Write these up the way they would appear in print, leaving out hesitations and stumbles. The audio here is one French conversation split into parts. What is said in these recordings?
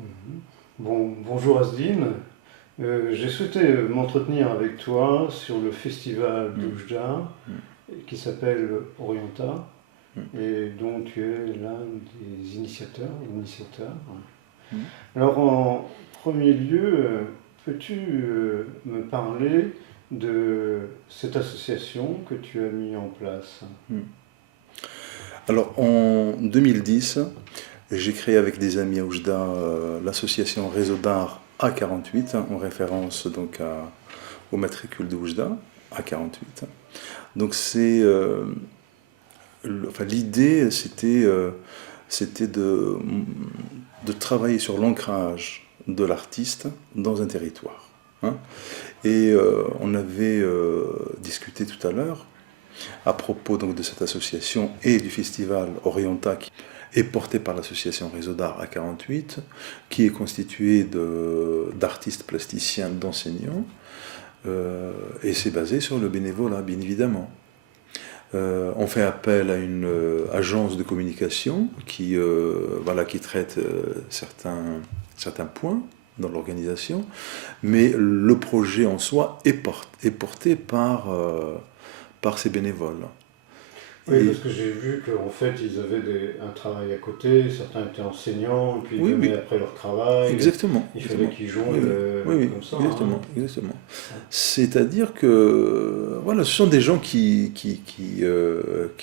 Mhm. Bon, bonjour Asdine. J'ai souhaité m'entretenir avec toi sur le festival Mm, d'Oujda mm, qui s'appelle Orienta mm, et dont tu es l'un des initiateurs. mm. Alors en premier lieu, peux-tu me parler de cette association que tu as mis en place? Mm. Alors en 2010, j'ai créé avec des amis à Oujda l'association Réseau d'art A48, en référence donc au matricule de Oujda, A48. Donc enfin, l'idée c'était de travailler sur l'ancrage de l'artiste dans un territoire, hein. Et on avait discuté tout à l'heure à propos donc de cette association et du festival Orienta qui est porté par l'association Réseau d'Art A48, qui est constitué d'artistes plasticiens, d'enseignants, et c'est basé sur le bénévolat, bien évidemment. On fait appel à une agence de communication voilà, qui traite certains points dans l'organisation, mais le projet en soi est porté par ces bénévoles. Oui, parce Et que j'ai vu qu'en fait, ils avaient un travail à côté, certains étaient enseignants, et puis ils oui, venaient oui, après leur travail, exactement, il fallait exactement. qu'ils Oui, oui, jonglent oui, oui, comme ça, hein. exactement, exactement. C'est-à-dire que voilà, ce sont des gens qui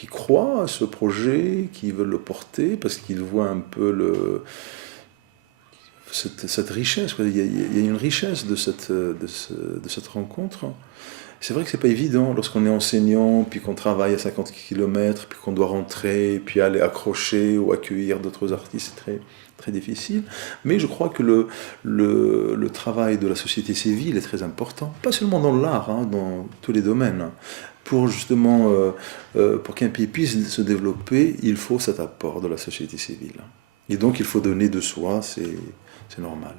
croient à ce projet, qui veulent le porter parce qu'ils voient un peu cette richesse, quoi. Il y a une richesse de cette rencontre. C'est vrai que c'est pas évident lorsqu'on est enseignant, puis qu'on travaille à 50 km, puis qu'on doit rentrer, puis aller accrocher ou accueillir d'autres artistes, c'est très, très difficile. Mais je crois que le travail de la société civile est très important, pas seulement dans l'art, hein, dans tous les domaines. Pour justement, pour qu'un pays puisse se développer, il faut cet apport de la société civile. Et donc il faut donner de soi, c'est normal.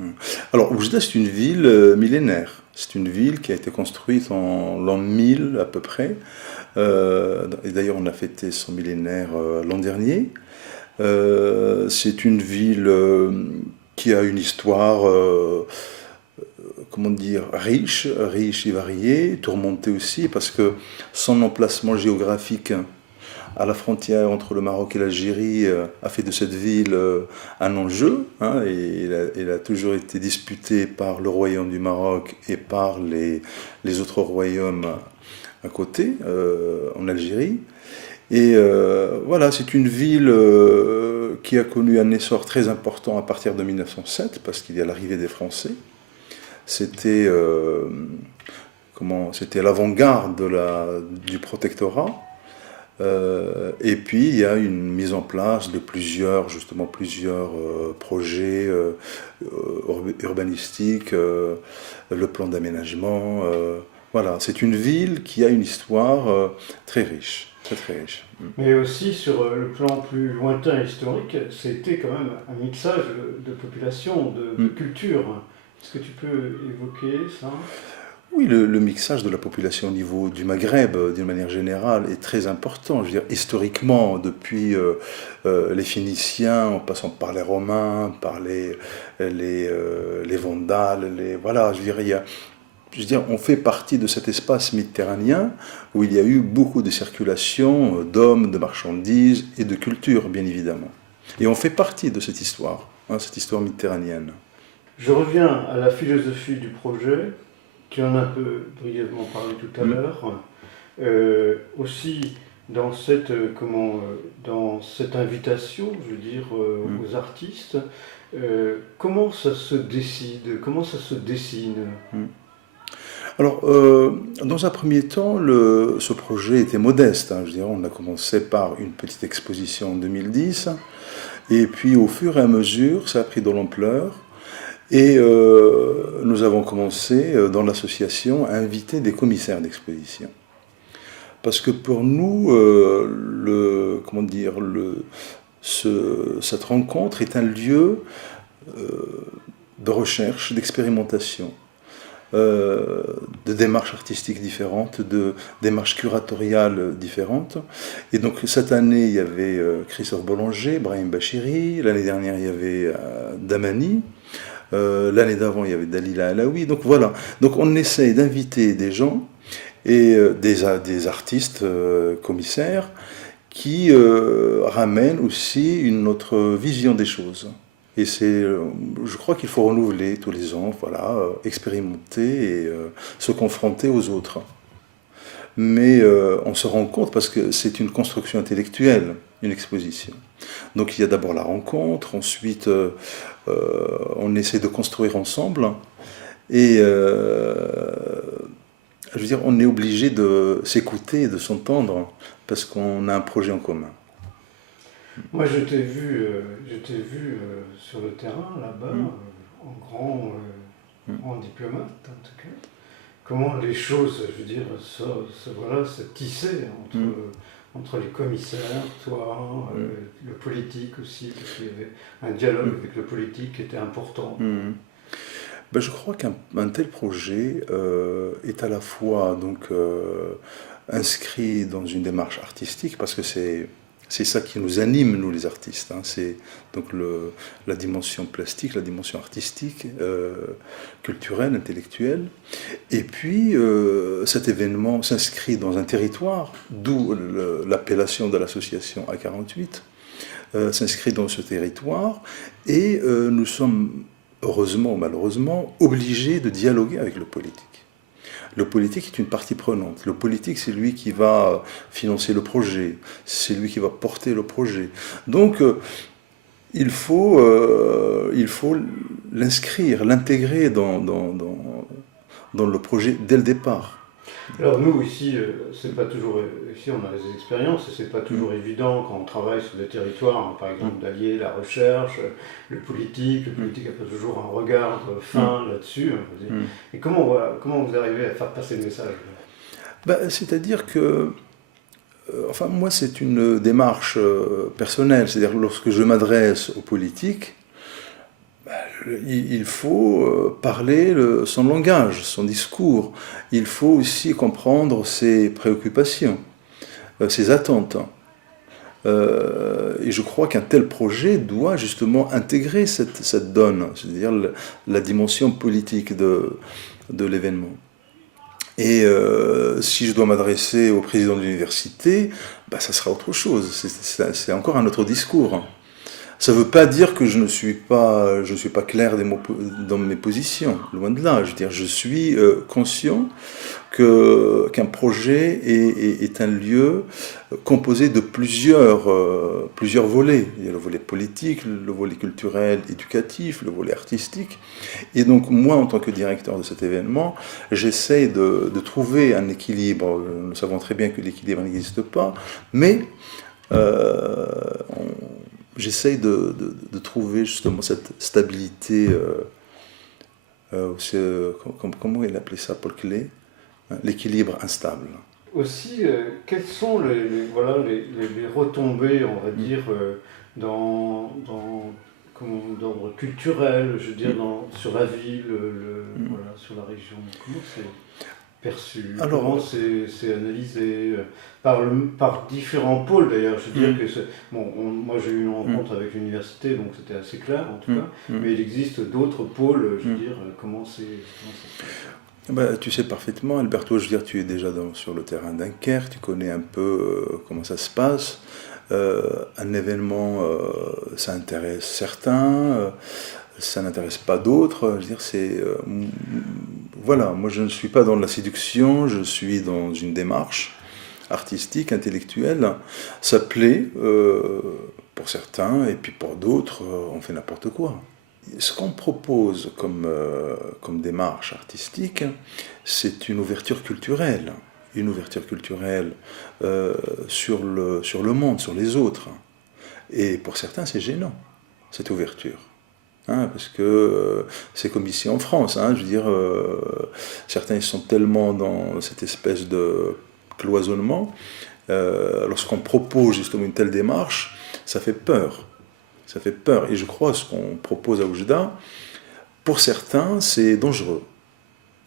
Mm. Alors, Oujda, c'est une ville millénaire. C'est une ville qui a été construite en l'an 1000 à peu près. Et d'ailleurs, on a fêté son millénaire l'an dernier. C'est une ville qui a une histoire, comment dire, riche et variée, tourmentée aussi, parce que son emplacement géographique à la frontière entre le Maroc et l'Algérie a fait de cette ville un enjeu, hein, et il a toujours été disputé par le royaume du Maroc et par les autres royaumes à côté, en Algérie. Et voilà, c'est une ville qui a connu un essor très important à partir de 1907, parce qu'il y a l'arrivée des Français. C'était c'était l'avant-garde du protectorat. Et puis il y a une mise en place de plusieurs projets urbanistiques, le plan d'aménagement. Voilà, c'est une ville qui a une histoire très riche, très très riche. Mm. Mais aussi sur le plan plus lointain historique, c'était quand même un mixage de population, de Mm. culture. Est-ce que tu peux évoquer ça? Oui, le mixage de la population au niveau du Maghreb, d'une manière générale, est très important. Je veux dire, historiquement, depuis les Phéniciens, en passant par les Romains, par les Vandales, voilà, je veux dire, on fait partie de cet espace méditerranéen où il y a eu beaucoup de circulation d'hommes, de marchandises et de culture, bien évidemment. Et on fait partie de cette histoire, hein, cette histoire méditerranéenne. Je reviens à la philosophie du projet. Tu en as un peu brièvement parlé tout à Mm, l'heure. Aussi, dans cette invitation, je veux dire, mm. aux artistes, comment ça se décide, comment ça se dessine? Mm. Alors, dans un premier temps, ce projet était modeste, hein. Je dirais, on a commencé par une petite exposition en 2010, et puis au fur et à mesure, ça a pris de l'ampleur, et nous avons commencé dans l'association à inviter des commissaires d'exposition. Parce que pour nous, comment dire, cette rencontre est un lieu euh, de recherche, d'expérimentation. de démarches artistiques différentes, de démarches curatoriales différentes. Et donc cette année, il y avait Christophe Bollanger, Brahim Bachiri, l'année dernière, il y avait Damani, l'année d'avant, il y avait Dalila Alaoui. Donc voilà, donc on essaye d'inviter des gens et des artistes commissaires qui ramènent aussi une autre vision des choses. Et je crois qu'il faut renouveler tous les ans, voilà, expérimenter et se confronter aux autres. Mais on se rend compte parce que c'est une construction intellectuelle, une exposition. Donc il y a d'abord la rencontre, ensuite on essaie de construire ensemble, et je veux dire, on est obligé de s'écouter et de s'entendre parce qu'on a un projet en commun. Moi, je t'ai vu sur le terrain, là-bas, en grand diplomate, en tout cas. Comment les choses, je veux dire, voilà, se tissaient entre les commissaires, toi, le politique aussi, parce qu'il y avait un dialogue avec le politique qui était important. Ben, je crois qu'un tel projet est à la fois donc, inscrit dans une démarche artistique, parce que c'est ça qui nous anime, nous les artistes. Hein. C'est donc la dimension plastique, la dimension artistique, culturelle, intellectuelle. Et puis, cet événement s'inscrit dans un territoire, d'où l'appellation de l'association A48, s'inscrit dans ce territoire, et nous sommes, heureusement ou malheureusement, obligés de dialoguer avec le politique. Le politique est une partie prenante. Le politique, c'est lui qui va financer le projet, c'est lui qui va porter le projet. Donc, il faut l'inscrire, l'intégrer dans le projet dès le départ. Alors nous ici, c'est pas toujours, ici on a des expériences et c'est pas toujours évident quand on travaille sur des territoires, hein, par exemple d'allier la recherche, le politique n'a pas toujours un regard fin là-dessus. Hein, et comment vous arrivez à faire passer le message? Ben, c'est-à-dire que, enfin moi c'est une démarche personnelle, c'est-à-dire lorsque je m'adresse aux politiques, il faut parler son langage, son discours. Il faut aussi comprendre ses préoccupations, ses attentes. Et je crois qu'un tel projet doit justement intégrer cette donne, c'est-à-dire la dimension politique de l'événement. Et si je dois m'adresser au président de l'université, bah, ça sera autre chose, c'est encore un autre discours. Ça ne veut pas dire que je ne suis pas clair dans mes positions, loin de là. Je veux dire, je suis conscient qu'un projet est un lieu composé de plusieurs volets. Il y a le volet politique, le volet culturel, éducatif, le volet artistique. Et donc moi, en tant que directeur de cet événement, j'essaie de trouver un équilibre. Nous savons très bien que l'équilibre n'existe pas, mais j'essaye de trouver justement cette stabilité, comment il appelait ça, Paul Klee, hein, l'équilibre instable. Aussi, quelles sont les retombées, on va dire, d'ordre culturel, je veux dire, sur la ville, voilà, sur la région? Comment c'est perçu? Alors, comment c'est analysé par différents pôles d'ailleurs? Je veux dire que moi j'ai eu une rencontre avec l'université, donc c'était assez clair en tout cas, mais il existe d'autres pôles, je veux dire, comment ça se passe? Ben, tu sais parfaitement, Alberto, je veux dire, tu es déjà sur le terrain Dunkerque, tu connais un peu comment ça se passe. Un événement, ça intéresse certains, ça n'intéresse pas d'autres. Je veux dire, voilà, moi je ne suis pas dans la séduction, je suis dans une démarche artistique, intellectuelle. Ça plaît pour certains, et puis pour d'autres, on fait n'importe quoi. Ce qu'on propose comme démarche artistique, c'est une ouverture culturelle sur le monde, sur les autres. Et pour certains, c'est gênant, cette ouverture. Hein, parce que c'est comme ici en France, hein, je veux dire, certains ils sont tellement dans cette espèce de cloisonnement, lorsqu'on propose justement une telle démarche, ça fait peur. Ça fait peur. Et je crois ce qu'on propose à Oujda, pour certains, c'est dangereux.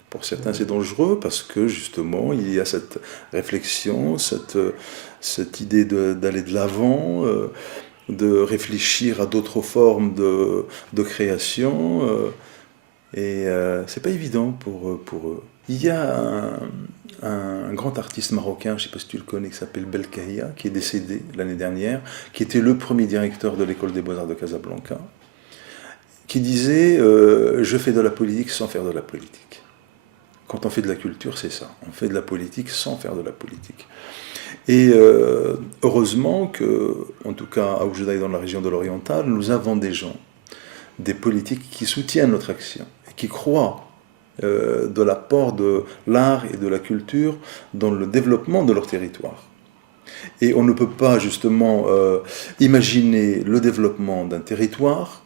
Pour certains, c'est dangereux parce que justement, il y a cette réflexion, cette idée d'aller de l'avant, de réfléchir à d'autres formes de création. C'est pas évident pour eux. Il y a un grand artiste marocain, je ne sais pas si tu le connais, qui s'appelle Belkahia, qui est décédé l'année dernière, qui était le premier directeur de l'école des beaux-arts de Casablanca, qui disait je fais de la politique sans faire de la politique. Quand on fait de la culture, c'est ça. On fait de la politique sans faire de la politique. Et heureusement que, en tout cas à Oujda et dans la région de l'Oriental, nous avons des gens, des politiques qui soutiennent notre action, et qui croient de l'apport de l'art et de la culture dans le développement de leur territoire. Et on ne peut pas justement imaginer le développement d'un territoire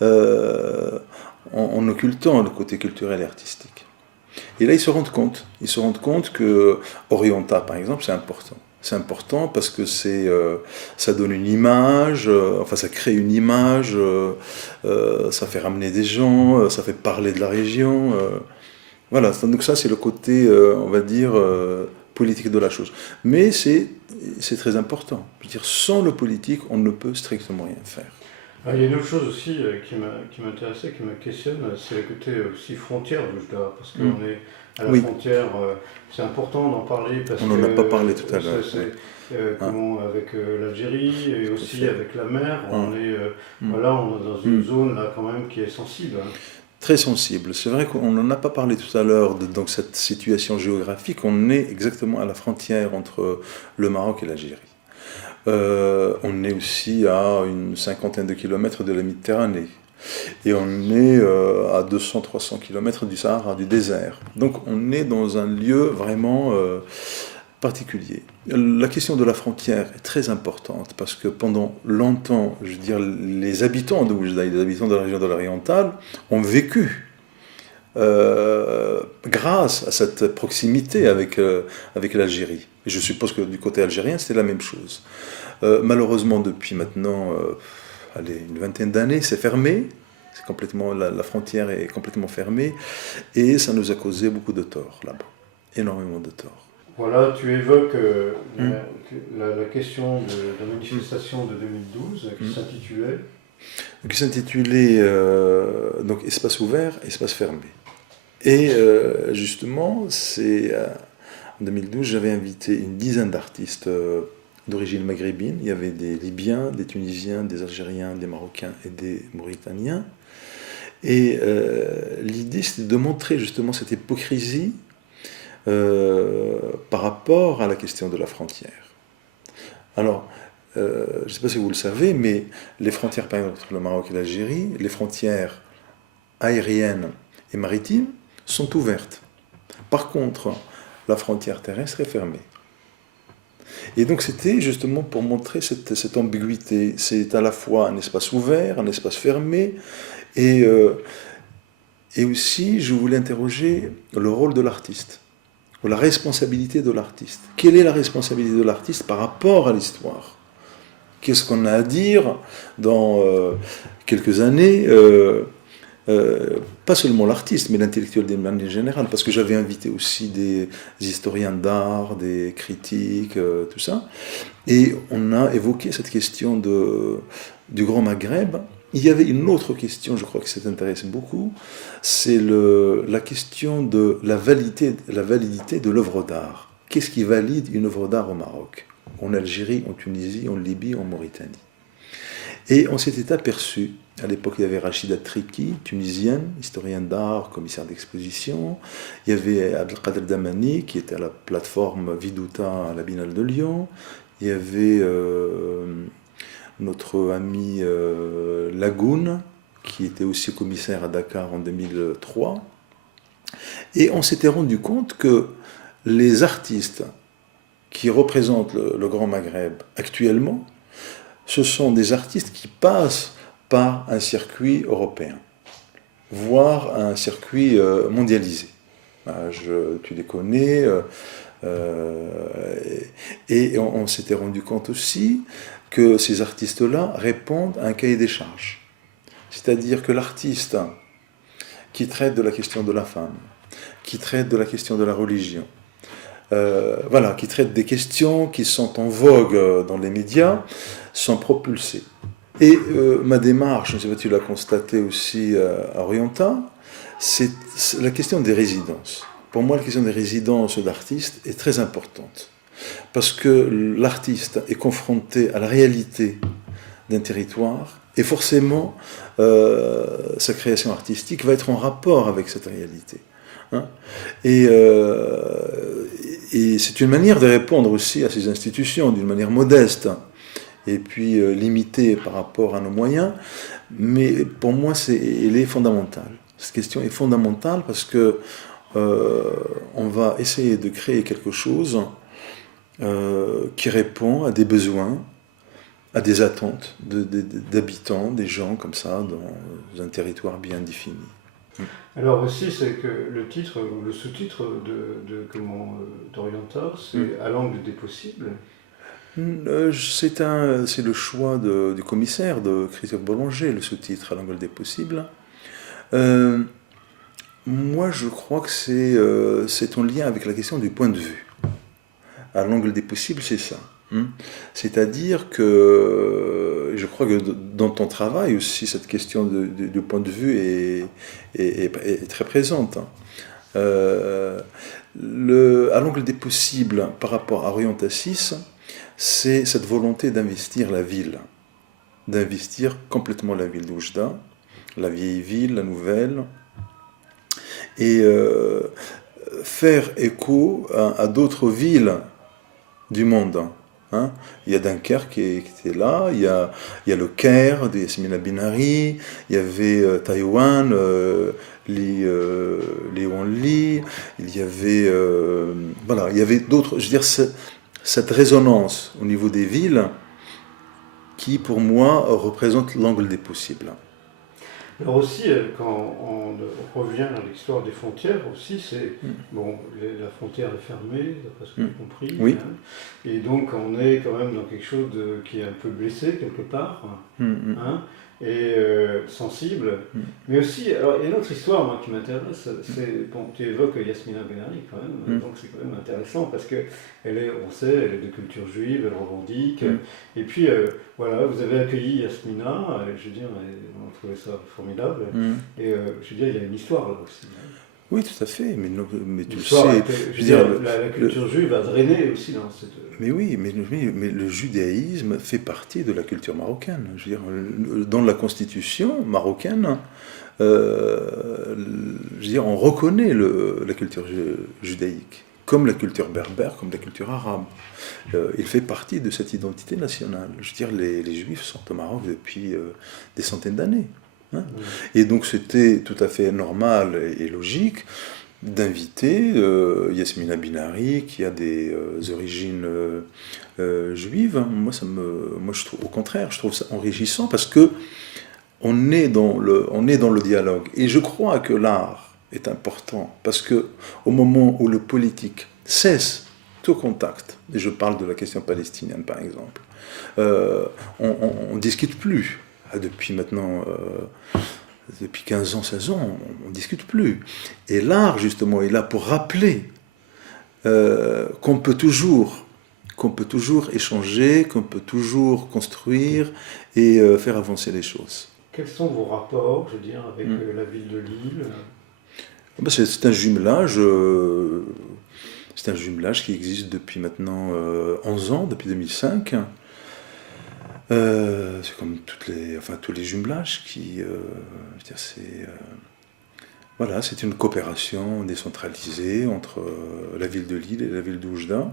en occultant le côté culturel et artistique. Et là, ils se rendent compte que Orienta, par exemple, c'est important. C'est important parce que ça donne une image, enfin ça crée une image, ça fait ramener des gens, ça fait parler de la région. Voilà, donc ça c'est le côté, on va dire, politique de la chose. Mais c'est très important. Je veux dire, sans le politique, on ne peut strictement rien faire. Il y a une autre chose aussi qui m'intéressait, qui me questionne, c'est le côté aussi frontière d'Oujda, parce qu'on est à la frontière, c'est important d'en parler, parce on n'en a pas parlé tout à l'heure. Avec l'Algérie et aussi avec la mer, on est dans une zone là quand même qui est sensible. Très sensible. C'est vrai qu'on n'en a pas parlé tout à l'heure de donc, cette situation géographique. On est exactement à la frontière entre le Maroc et l'Algérie. On est aussi à une 50aine de kilomètres de la Méditerranée. Et on est à 200-300 kilomètres du Sahara, du désert. Donc on est dans un lieu vraiment particulier. La question de la frontière est très importante parce que pendant longtemps, je veux dire, les habitants de Oujda, les habitants de la région de l'Oriental ont vécu grâce à cette proximité avec l'Algérie. Et je suppose que du côté algérien, c'était la même chose. Malheureusement, depuis maintenant une vingtaine d'années, c'est fermé. C'est complètement, la frontière est complètement fermée et ça nous a causé beaucoup de tort là-bas. Énormément de tort. Voilà, tu évoques la question de la manifestation de 2012 qui s'intitulait donc espace ouvert, espace fermé. Et justement, en 2012, j'avais invité une dizaine d'artistes d'origine maghrébine. Il y avait des Libyens, des Tunisiens, des Algériens, des Marocains et des Mauritaniens. Et l'idée, c'était de montrer justement cette hypocrisie par rapport à la question de la frontière. Alors, je ne sais pas si vous le savez, mais les frontières, par exemple, entre le Maroc et l'Algérie, les frontières aériennes et maritimes sont ouvertes. Par contre, la frontière terrestre est fermée. Et donc c'était justement pour montrer cette ambiguïté. C'est à la fois un espace ouvert, un espace fermé, et aussi je voulais interroger le rôle de l'artiste, ou la responsabilité de l'artiste. Quelle est la responsabilité de l'artiste par rapport à l'histoire ? Qu'est-ce qu'on a à dire dans quelques années pas seulement l'artiste, mais l'intellectuel d'une manière générale, parce que j'avais invité aussi des historiens d'art, des critiques, tout ça, et on a évoqué cette question du Grand Maghreb. Il y avait une autre question, je crois que ça t'intéresse beaucoup, c'est la question de la validité de l'œuvre d'art. Qu'est-ce qui valide une œuvre d'art au Maroc, en Algérie, en Tunisie, en Libye, en Mauritanie? Et on s'était aperçu, à l'époque il y avait Rachida Triki, tunisienne, historienne d'art, commissaire d'exposition, il y avait Abdelkader Damani, qui était à la plateforme Vidouta à la Biennale de Lyon, il y avait notre ami Lagoun, qui était aussi commissaire à Dakar en 2003, et on s'était rendu compte que les artistes qui représentent le Grand Maghreb actuellement, ce sont des artistes qui passent par un circuit européen, voire un circuit mondialisé. Tu les connais, et on s'était rendu compte aussi que ces artistes-là répondent à un cahier des charges. C'est-à-dire que l'artiste qui traite de la question de la femme, qui traite de la question de la religion. Voilà, qui traite des questions qui sont en vogue dans les médias, sont propulsées. Et ma démarche, je ne sais pas si tu l'as constaté aussi à Orienta, c'est la question des résidences. Pour moi, la question des résidences d'artistes est très importante. Parce que l'artiste est confronté à la réalité d'un territoire, et forcément, sa création artistique va être en rapport avec cette réalité. Hein. Et c'est une manière de répondre aussi à ces institutions, d'une manière modeste, et puis limitée par rapport à nos moyens, mais pour moi, elle est fondamentale. Cette question est fondamentale parce que on va essayer de créer quelque chose qui répond à des besoins, à des attentes d'habitants, des gens comme ça, dans un territoire bien défini. Alors aussi, c'est que le titre, le sous-titre d'Orienta, c'est À l'angle des possibles. C'est le choix du commissaire, de Christophe Bollanger, le sous-titre À l'angle des possibles. Moi, je crois que c'est en lien avec la question du point de vue. À l'angle des possibles, c'est ça. C'est-à-dire que je crois que dans ton travail aussi, cette question du point de vue est très présente. À l'angle des possibles par rapport à Orienta 6, c'est cette volonté d'investir la ville, d'investir complètement la ville d'Oujda, la vieille ville, la nouvelle, et faire écho à d'autres villes du monde. Hein. Il y a Dunkerque qui était là, il y a le Caire de Yasmina Binari, il y avait Taïwan, Li Wanli, il y avait voilà, il y avait d'autres. Je veux dire, cette résonance au niveau des villes qui, pour moi, représente l'angle des possibles. Alors aussi, quand on revient à l'histoire des frontières, aussi, c'est bon, la frontière est fermée, d'après ce que j'ai compris, oui. Hein, et donc on est quand même dans quelque chose qui est un peu blessé quelque part, hein, et sensible. Mais aussi, alors il y a une autre histoire moi qui m'intéresse, c'est bon, tu évoques Yasmina Benari quand même, donc c'est quand même intéressant parce que elle est, on sait, elle est de culture juive, elle revendique, et puis voilà, vous avez accueilli Yasmina, je veux dire, on a trouvé ça formidable, et je veux dire, il y a une histoire là aussi. Oui, tout à fait, mais tu le sais. Je veux dire, la culture juive a drainé aussi dans cette... Mais oui, mais le judaïsme fait partie de la culture marocaine. Je veux dire, dans la constitution marocaine, je veux dire, on reconnaît la culture judaïque, comme la culture berbère, comme la culture arabe. Il fait partie de cette identité nationale. Je veux dire, les Juifs sont au Maroc depuis des centaines d'années. Hein. Et donc c'était tout à fait normal et logique d'inviter Yasmina Binari, qui a des origines juives. Moi, je trouve, au contraire, je trouve ça enrichissant parce que on est dans le dialogue. Et je crois que l'art est important parce que au moment où le politique cesse tout contact, et je parle de la question palestinienne par exemple, on ne discute plus. Depuis maintenant, depuis 15 ans, 16 ans, on ne discute plus. Et l'art, justement, est là pour rappeler qu'on peut toujours échanger, qu'on peut toujours construire et faire avancer les choses. Quels sont vos rapports, je veux dire, avec la ville de Lille? C'est un jumelage. C'est un jumelage qui existe depuis maintenant 11 ans, depuis 2005. C'est comme tous les jumelages qui, voilà, c'est une coopération décentralisée entre la ville de Lille et la ville d'Oujda.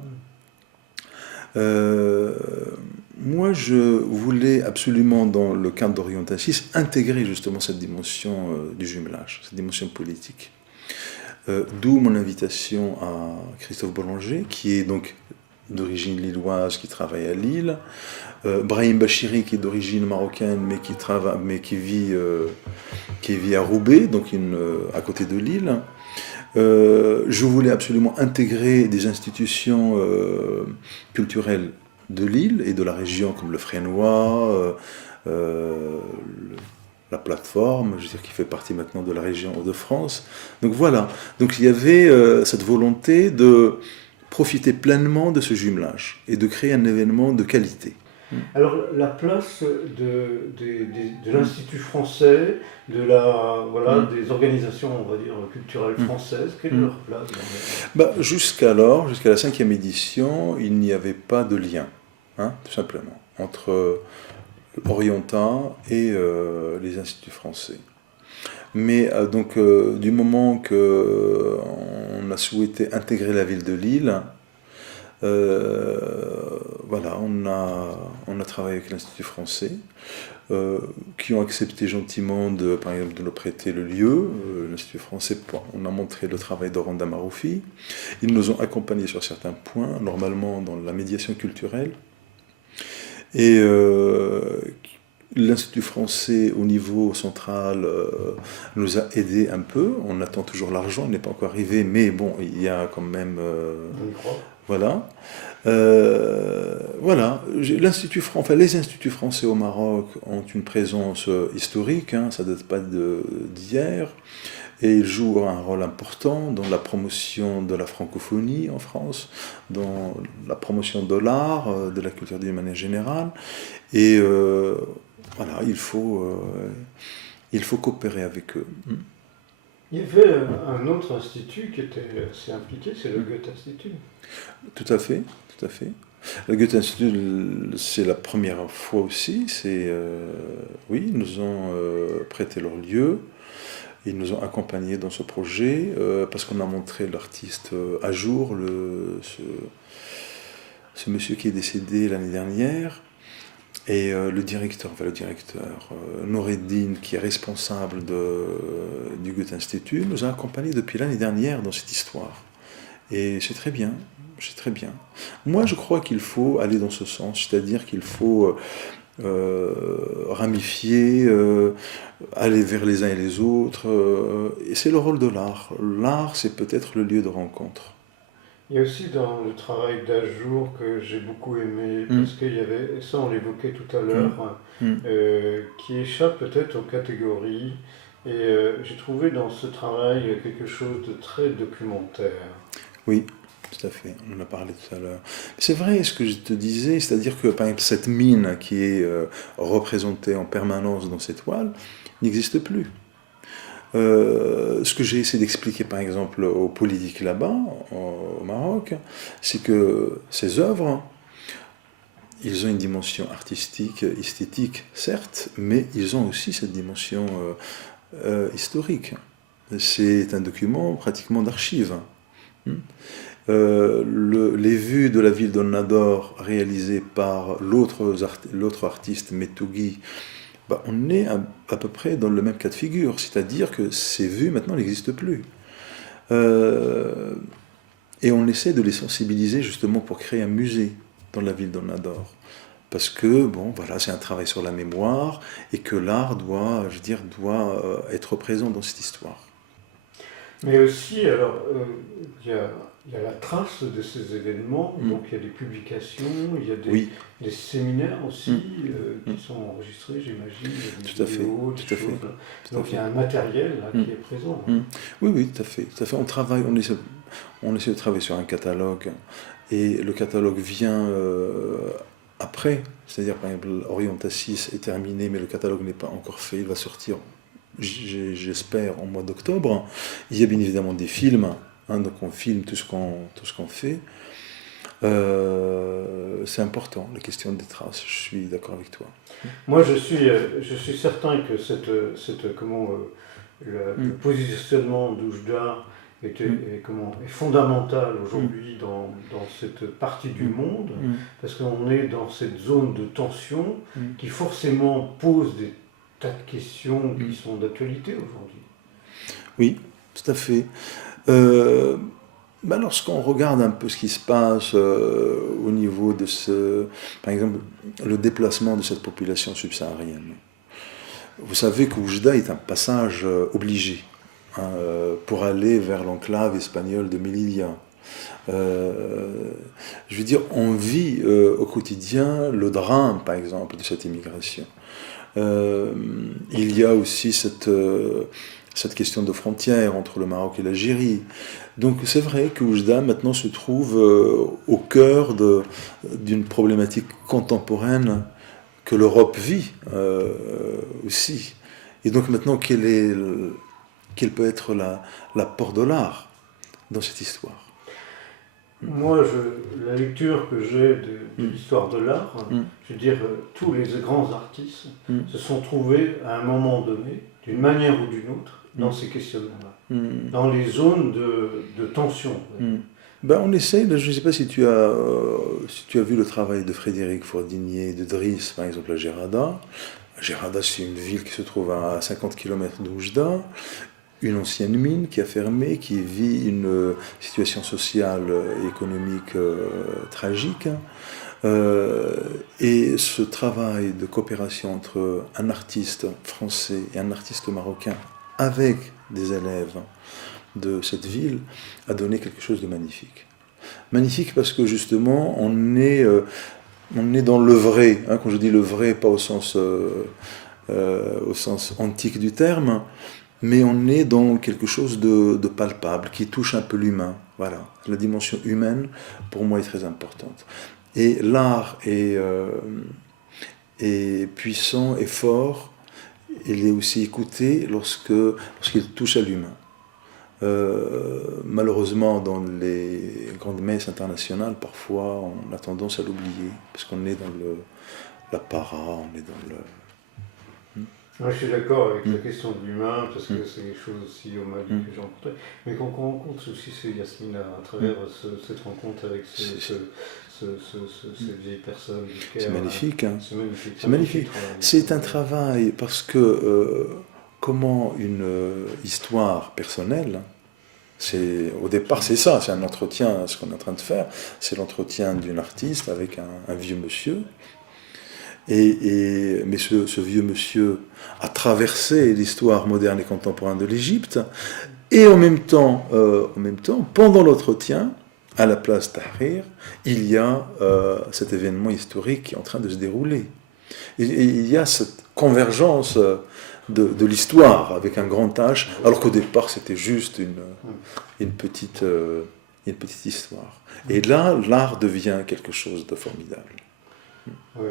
Moi, je voulais absolument, dans le cadre d'Orienta 6, intégrer justement cette dimension du jumelage, cette dimension politique. D'où mon invitation à Christophe Bollanger, qui est donc d'origine lilloise, qui travaille à Lille, Brahim Bachiri, qui est d'origine marocaine, mais qui vit à Roubaix, donc à côté de Lille. Je voulais absolument intégrer des institutions culturelles de Lille et de la région, comme le Frénois, la plateforme, je veux dire, qui fait partie maintenant de la région Hauts-de-France. Donc voilà, donc il y avait cette volonté de profiter pleinement de ce jumelage et de créer un événement de qualité. Alors, la place de l'Institut français, voilà, des organisations, on va dire, culturelles françaises, quelle est leur place Jusqu'alors, jusqu'à la 5e édition, il n'y avait pas de lien, tout simplement, entre Orienta et les instituts français. Mais du moment qu'on a souhaité intégrer la ville de Lille, voilà, on a travaillé avec l'Institut français, qui ont accepté gentiment par exemple, de nous prêter le lieu. L'Institut français, on a montré le travail d'Oranda Maroufi. Ils nous ont accompagnés sur certains points, normalement dans la médiation culturelle. Et l'Institut français au niveau central nous a aidés un peu. On attend toujours l'argent, il n'est pas encore arrivé, mais bon, il y a quand même... voilà. Voilà. Les instituts français au Maroc ont une présence historique, ça ne date pas d'hier, et ils jouent un rôle important dans la promotion de la francophonie en France, dans la promotion de l'art, de la culture d'une manière générale, et voilà, il faut coopérer avec eux. Il y avait un autre institut qui était assez impliqué, c'est le Goethe-Institut. Tout à fait, tout à fait. Le Goethe-Institut, c'est la première fois aussi. Oui, ils nous ont prêté leur lieu, ils nous ont accompagnés dans ce projet parce qu'on a montré l'artiste à jour, ce monsieur qui est décédé l'année dernière. Et le directeur Noureddin, qui est responsable du Goethe-Institut, nous a accompagnés depuis l'année dernière dans cette histoire. Et c'est très bien, c'est très bien. Moi, je crois qu'il faut aller dans ce sens, c'est-à-dire qu'il faut ramifier, aller vers les uns et les autres. Et c'est le rôle de l'art. L'art, c'est peut-être le lieu de rencontre. Il y a aussi dans le travail d'Ajour que j'ai beaucoup aimé, parce qu'il y avait, ça on l'évoquait tout à l'heure, qui échappe peut-être aux catégories. Et j'ai trouvé dans ce travail quelque chose de très documentaire. Oui, tout à fait, on en a parlé tout à l'heure. C'est vrai ce que je te disais, c'est-à-dire que par exemple cette mine qui est représentée en permanence dans cette toile n'existe plus. Ce que j'ai essayé d'expliquer par exemple aux politiques là-bas, au Maroc, c'est que ces œuvres, ils ont une dimension artistique, esthétique, certes, mais ils ont aussi cette dimension historique. C'est un document pratiquement d'archives. Les vues de la ville d'Ol-Nador réalisées par l'autre artiste, Metougi, on est à peu près dans le même cas de figure, c'est-à-dire que ces vues maintenant n'existent plus. Et on essaie de les sensibiliser justement pour créer un musée dans la ville d'Ol-Nador. Parce que, bon, voilà, c'est un travail sur la mémoire et que l'art doit être présent dans cette histoire. Mais aussi, alors, il y a la trace de ces événements, donc il y a des publications, il y a des séminaires aussi qui sont enregistrés, j'imagine, des vidéos, des choses. Donc il y a un matériel là, qui est présent. Oui, tout à fait. On essaie de travailler sur un catalogue, et le catalogue vient après, c'est-à-dire par exemple Orienta 6 est terminé, mais le catalogue n'est pas encore fait, il va sortir, j'espère, en mois d'octobre. Il y a bien évidemment des films, donc on filme tout ce qu'on fait. C'est important, la question des traces, je suis d'accord avec toi. Moi, je suis certain que le positionnement d'Oujda est fondamental aujourd'hui dans cette partie du monde, parce qu'on est dans cette zone de tension qui forcément pose des tas de questions qui sont d'actualité aujourd'hui. Oui, tout à fait. Lorsqu'on regarde un peu ce qui se passe au niveau de par exemple, le déplacement de cette population subsaharienne, vous savez que Oujda est un passage obligé pour aller vers l'enclave espagnole de Melilla. Je veux dire, on vit au quotidien le drame, par exemple, de cette immigration. Il y a aussi cette question de frontière entre le Maroc et l'Algérie. Donc c'est vrai que Oujda maintenant se trouve au cœur d'une problématique contemporaine que l'Europe vit aussi. Et donc maintenant, quelle peut être l'apport de l'art dans cette histoire? Moi, la lecture que j'ai de l'histoire de l'art, je veux dire, tous les grands artistes se sont trouvés à un moment donné, d'une manière ou d'une autre, dans ces questionnements-là, dans les zones de tension. Ben, on essaye, je ne sais pas si tu as vu le travail de Frédéric Fourdinier, de Driss, par exemple, à Gerada. Gerada, c'est une ville qui se trouve à 50 km d'Oujda, une ancienne mine qui a fermé, qui vit une situation sociale et économique tragique. Et ce travail de coopération entre un artiste français et un artiste marocain avec des élèves de cette ville a donné quelque chose de magnifique. Magnifique parce que justement on est dans le vrai, hein, quand je dis le vrai, pas au sens antique du terme, mais on est dans quelque chose de palpable, qui touche un peu l'humain. Voilà, la dimension humaine, pour moi, est très importante. Et l'art est puissant et fort, il est aussi écouté lorsqu'il touche à l'humain. Malheureusement, dans les grandes messes internationales, parfois, on a tendance à l'oublier, parce qu'on est dans l'apparat, on est dans le... Moi, je suis d'accord avec la question de l'humain, parce que c'est quelque chose aussi au Mali que j'ai rencontré, mais qu'on rencontre aussi, c'est Yasmina, à travers cette rencontre avec cette vieille personne. C'est magnifique, hein. C'est magnifique. C'est magnifique. C'est un travail, parce que comment une histoire personnelle, au départ c'est ça, c'est un entretien, ce qu'on est en train de faire, c'est l'entretien d'une artiste avec un vieux monsieur. Mais ce vieux monsieur a traversé l'histoire moderne et contemporaine de l'Égypte, et en même temps, pendant l'entretien, à la place Tahrir, il y a cet événement historique qui est en train de se dérouler. Et il y a cette convergence de l'histoire avec un grand H, alors qu'au départ c'était juste une petite histoire. Et là, l'art devient quelque chose de formidable. Oui,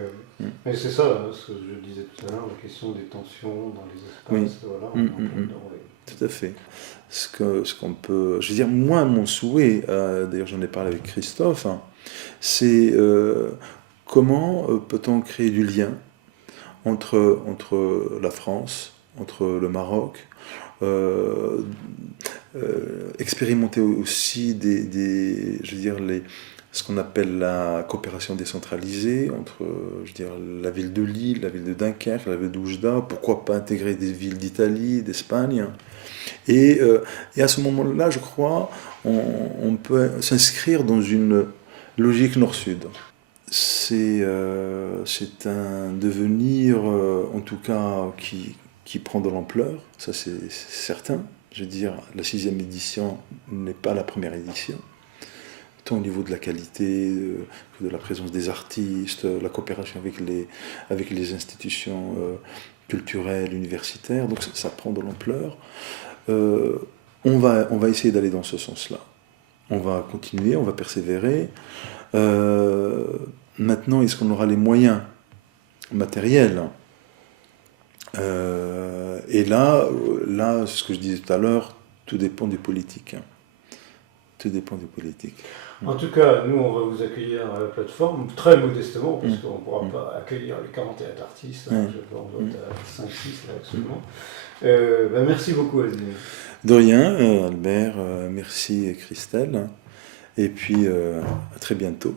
mais c'est ça, ce que je disais tout à l'heure, la question des tensions dans les espaces, voilà, on tout à fait. Ce qu'on peut... Je veux dire, moi, mon souhait, d'ailleurs j'en ai parlé avec Christophe, hein, c'est comment peut-on créer du lien entre la France, entre le Maroc, expérimenter aussi je veux dire, ce qu'on appelle la coopération décentralisée entre, je veux dire, la ville de Lille, la ville de Dunkerque, la ville d'Oujda, pourquoi pas intégrer des villes d'Italie, d'Espagne. Et à ce moment-là, je crois, on peut s'inscrire dans une logique nord-sud. C'est un devenir, en tout cas, qui prend de l'ampleur, ça c'est certain. Je veux dire, la 6e édition n'est pas la première édition. Tant au niveau de la qualité, de la présence des artistes, la coopération avec les institutions culturelles, universitaires, donc ça prend de l'ampleur. On va essayer d'aller dans ce sens-là. On va continuer, on va persévérer. Maintenant, est-ce qu'on aura les moyens matériels? Et là, ce que je disais tout à l'heure, tout dépend du politique. Tout dépend du politique. En tout cas, nous, on va vous accueillir à la plateforme, très modestement, parce qu'on ne pourra pas accueillir les 41 artistes. Hein, je dois en voter à 5-6 là actuellement. Merci beaucoup, Azine. De rien, Albert. Merci, Christelle. Et puis, à très bientôt.